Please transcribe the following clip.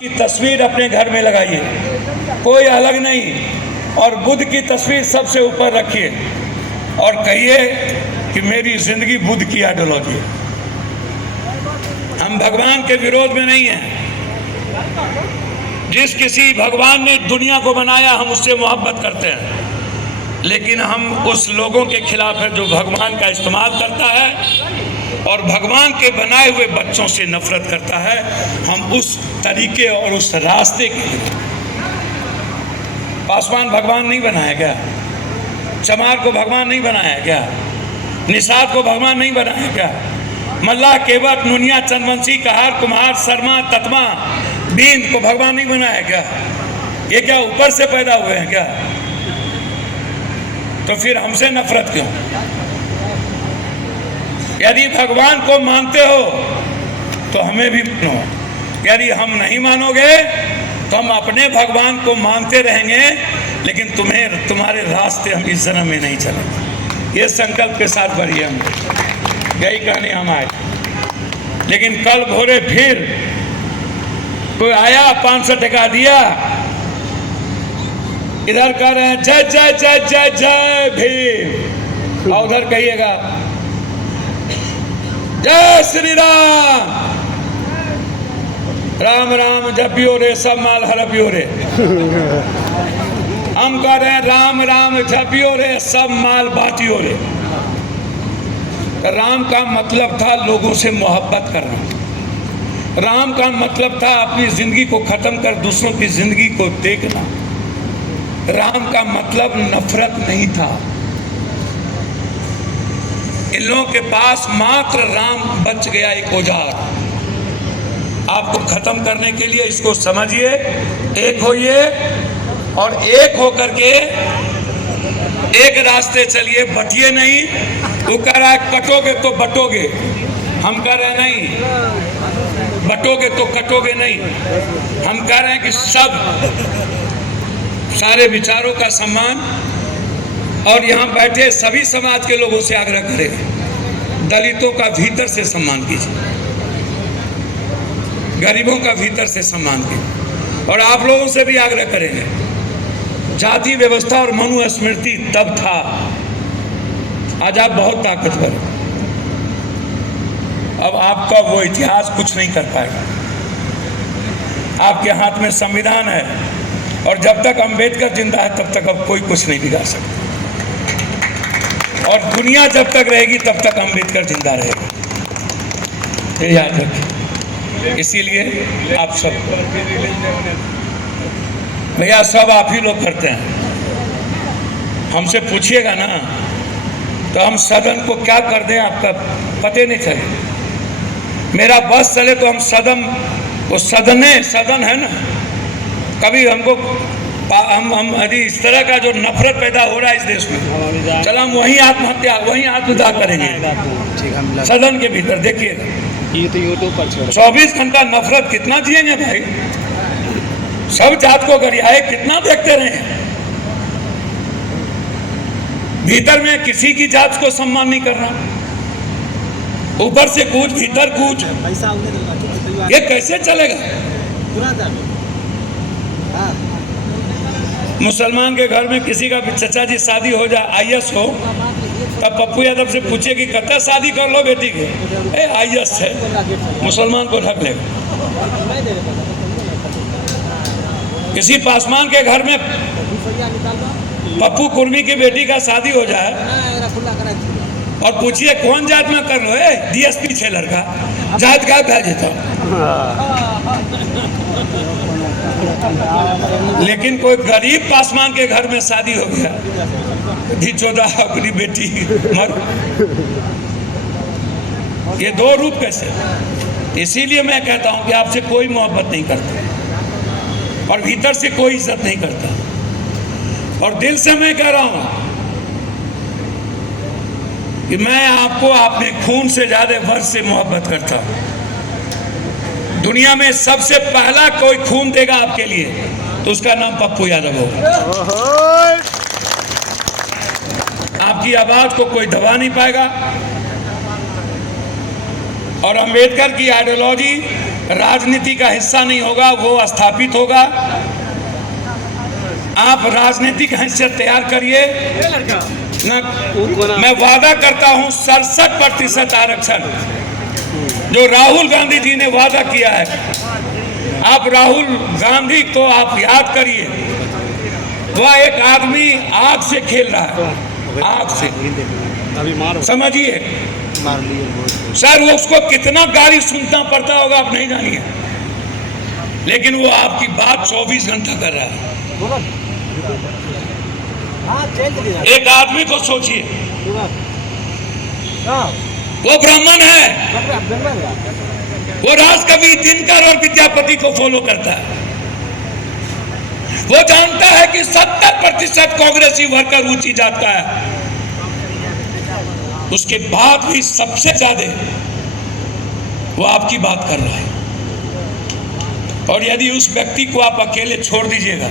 की तस्वीर अपने घर में लगाइए, कोई अलग नहीं, और बुद्ध की तस्वीर सबसे ऊपर रखिए और कहिए कि मेरी जिंदगी बुद्ध की आइडियोलॉजी है। हम भगवान के विरोध में नहीं हैं। जिस किसी भगवान ने दुनिया को बनाया हम उससे मोहब्बत करते हैं, लेकिन हम उस लोगों के खिलाफ है जो भगवान का इस्तेमाल करता है और भगवान के बनाए हुए बच्चों से नफरत करता है। हम उस तरीके और उस रास्ते के पासवान भगवान नहीं बनाया क्या? चमार को भगवान नहीं बनाया क्या? निषाद को भगवान नहीं बनाया क्या? मल्लाह, केवट, नुनिया, चंदवंशी, कहार, कुम्हार, शर्मा, तत्मा, बींद को भगवान नहीं बनाया क्या? ये क्या ऊपर से पैदा हुए हैं क्या? तो फिर हमसे नफरत क्यों? यदि भगवान को मानते हो तो हमें भी मानो। यदि हम नहीं मानोगे तो हम अपने भगवान को मानते रहेंगे, लेकिन तुम्हारे रास्ते हम इस जन्म में नहीं चलेंगे। ये संकल्प के साथ बढ़िए हम, यही कहने हम आए। लेकिन कल भोरे फिर कोई आया, 500 टका दिया, इधर कह रहे हैं जय जय जय जय जय भीम, और उधर कहिएगा जय श्री राम, राम राम जपियो रे सब माल हरपियो रे। हम कह रहे हैं राम राम जपियो रे सब माल बांटियो रे। राम का मतलब था लोगों से मोहब्बत करना। राम का मतलब था अपनी जिंदगी को खत्म कर दूसरों की जिंदगी को देखना। राम का मतलब नफरत नहीं था। इन लोगों के पास मात्र राम बच गया, एक औजार। आपको खत्म करने के लिए इसको समझिए, एक होइए और एक होकर के एक रास्ते चलिए, बटिए नहीं। वो कह रहा है कटोगे तो बटोगे, हम कह रहे हैं नहीं, बटोगे तो कटोगे नहीं। हम कह रहे हैं कि सारे विचारों का सम्मान, और यहाँ बैठे सभी समाज के लोगों से आग्रह करें, दलितों का भीतर से सम्मान कीजिए, गरीबों का भीतर से सम्मान कीजिए। और आप लोगों से भी आग्रह करेंगे, जाति व्यवस्था और मनुस्मृति तब था, आज आप बहुत ताकतवर हैं। अब आपका वो इतिहास कुछ नहीं कर पाएगा। आपके हाथ में संविधान है, और जब तक अंबेडकर जिंदा है तब तक अब कोई कुछ नहीं बिगाड़ सकता, और दुनिया जब तक रहेगी तब तक अंबेडकर जिंदा रहेगा, ये याद रखें। इसीलिए आप सब भैया, सब आप ही लोग करते हैं। हमसे पूछिएगा ना तो हम सदन को क्या कर दें आपका पते नहीं चले। मेरा बस चले तो हम सदन, वो सदन है ना, कभी हमको हम यदि इस तरह का जो नफरत पैदा हो रहा है इस देश में, चलो हम वहीं आत्महत्या, वहीं आत्मदाह करेंगे सदन के भीतर। देखिएगा ये तो यूट्यूब पर 24 घंटा नफरत कितना जिएंगे भाई? सब जात को गरियाए कितना देखते रहे? भीतर में किसी की जात को सम्मान नहीं करना, ऊपर से कूच भीतर कूच, ये कैसे चलेगा? मुसलमान के घर में किसी का चचा जी शादी हो जाए, आईएएस हो, तब पप्पू यादव से पूछे कि कब शादी कर लो बेटी के, आईएएस है, मुसलमान को ढक लेगा। किसी पासवान के घर में पप्पू कुर्मी की बेटी का शादी हो जाए और पूछिए कौन जात में कर लो, डीएसपी छे लड़का, जात का भेजे था। लेकिन कोई गरीब पासवान के घर में शादी हो गया, ढिचोदा अपनी बेटी मर, ये दो रूप कैसे? इसीलिए मैं कहता हूं कि आपसे कोई मोहब्बत नहीं करता और भीतर से कोई इज्जत नहीं करता, और दिल से मैं कह रहा हूं कि मैं आपको अपने खून से ज्यादा वर्ष से मोहब्बत करता हूं। दुनिया में सबसे पहला कोई खून देगा आपके लिए तो उसका नाम पप्पू यादव होगा। आपकी आवाज को कोई दबा नहीं पाएगा। और अंबेडकर की आइडियोलॉजी राजनीति का हिस्सा नहीं होगा, वो स्थापित होगा। आप राजनीतिक हैसियत तैयार करिए ना। मैं वादा करता हूं 67% आरक्षण जो राहुल गांधी जी ने वादा किया है, आप राहुल गांधी को आप याद करिए। वह एक आदमी आग से खेल रहा है, आग से, अभी मारो समझिए मार लिए सर। वो उसको कितना गाली सुनना पड़ता होगा आप नहीं जानिए, लेकिन वो आपकी बात 24 घंटा कर रहा है। एक आदमी को सोचिए, वो ब्राह्मण है, वो राजकवि दिनकर और विद्यापति को फॉलो करता है। वो जानता है कि 70% कांग्रेसी वर्कर ऊंची जात का है, उसके बाद भी सबसे ज्यादा वो आपकी बात कर रहा है। और यदि उस व्यक्ति को आप अकेले छोड़ दीजिएगा